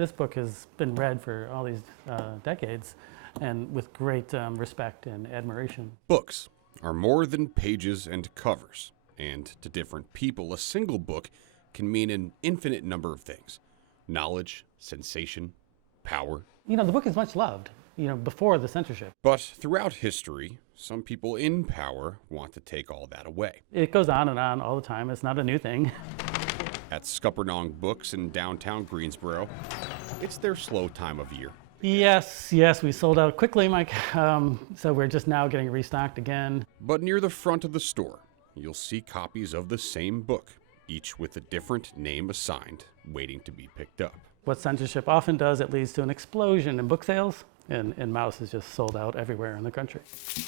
This book has been read for all these decades and with great respect and admiration. Books are more than pages and covers, and to different people, a single book can mean an infinite number of things: knowledge, sensation, power. The book is much loved, before the censorship. But throughout history, some people in power want to take all that away. It goes on and on all the time. It's not a new thing. At Scuppernong Books in downtown Greensboro, it's their slow time of year. Yes, we sold out quickly, Mike. So we're just now getting restocked again. But near the front of the store, you'll see copies of the same book, each with a different name assigned, waiting to be picked up. What censorship often does, it leads to an explosion in book sales, and Maus is just sold out everywhere in the country.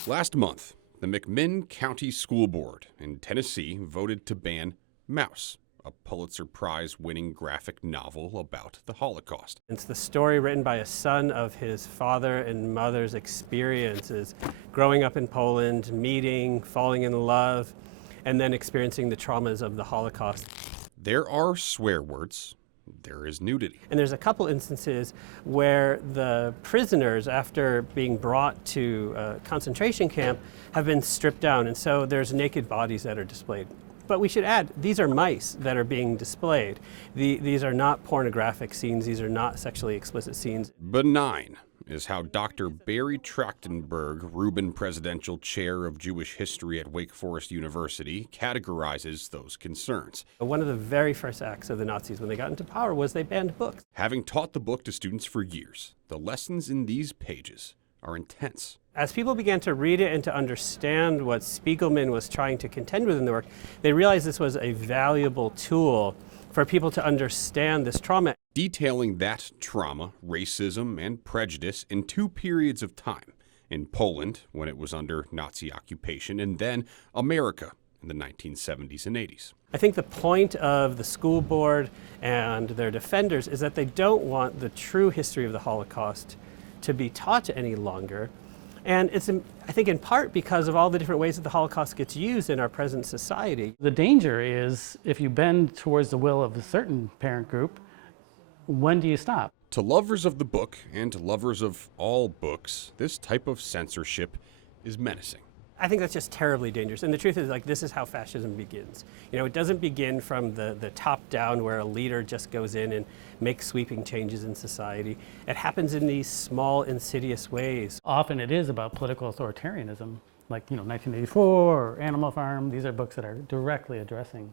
Last month, the McMinn County School Board in Tennessee voted to ban Maus, a Pulitzer Prize-winning graphic novel about the Holocaust. It's the story written by a son of his father and mother's experiences, growing up in Poland, meeting, falling in love, and then experiencing the traumas of the Holocaust. There are swear words. There is nudity. And there's a couple instances where the prisoners, after being brought to a concentration camp, have been stripped down, and so there's naked bodies that are displayed. But we should add, these are mice that are being displayed. These are not pornographic scenes. These are not sexually explicit scenes. Benign is how Dr. Barry Trachtenberg, Rubin Presidential Chair of Jewish History at Wake Forest University, categorizes those concerns. One of the very first acts of the Nazis when they got into power was they banned books. Having taught the book to students for years, the lessons in these pages are intense. As people began to read it and to understand what Spiegelman was trying to contend with in the work, they realized this was a valuable tool for people to understand this trauma. Detailing that trauma, racism, and prejudice in two periods of time: in Poland, when it was under Nazi occupation, and then America in the 1970s and 80s. I think the point of the school board and their defenders is that they don't want the true history of the Holocaust to be taught any longer. And it's, I think, in part because of all the different ways that the Holocaust gets used in our present society. The danger is if you bend towards the will of a certain parent group, when do you stop? To lovers of the book and lovers of all books, this type of censorship is menacing. I think that's just terribly dangerous. And the truth is, this is how fascism begins. It doesn't begin from the top down where a leader just goes in and makes sweeping changes in society. It happens in these small, insidious ways. Often it is about political authoritarianism, like 1984 or Animal Farm. These are books that are directly addressing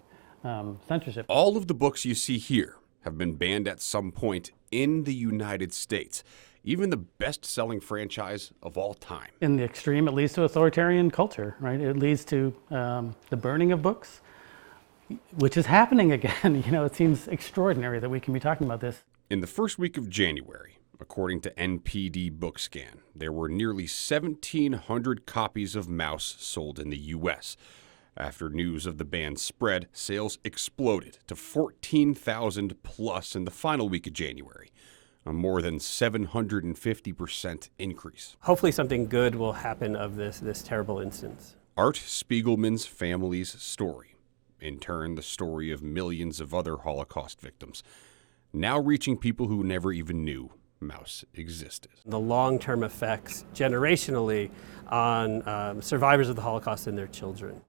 censorship. All of the books you see here have been banned at some point in the United States. Even the best-selling franchise of all time. In the extreme, it leads to authoritarian culture, right? It leads to the burning of books, which is happening again. It seems extraordinary that we can be talking about this. In the first week of January, according to NPD BookScan, there were nearly 1,700 copies of Maus sold in the U.S. After news of the ban spread, sales exploded to 14,000 plus in the final week of January. A more than 750% increase. Hopefully something good will happen of this terrible instance. Art Spiegelman's family's story, in turn the story of millions of other Holocaust victims, now reaching people who never even knew Maus existed. The long-term effects generationally on survivors of the Holocaust and their children.